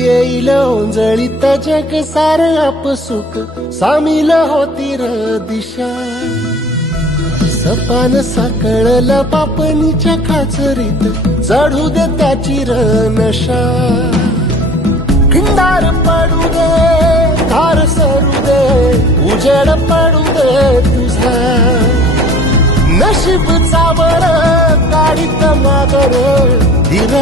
येईल ओंजळीत जग सार आपसुक सामील होती र दिशा सपान साकळला पापणीच्या खाचरीत चढू दे त्याची र नशा खिंडार पडू दे धार सरू दे उजेड पडू दे तुझा नशीब चावळ काढीत मागर धीर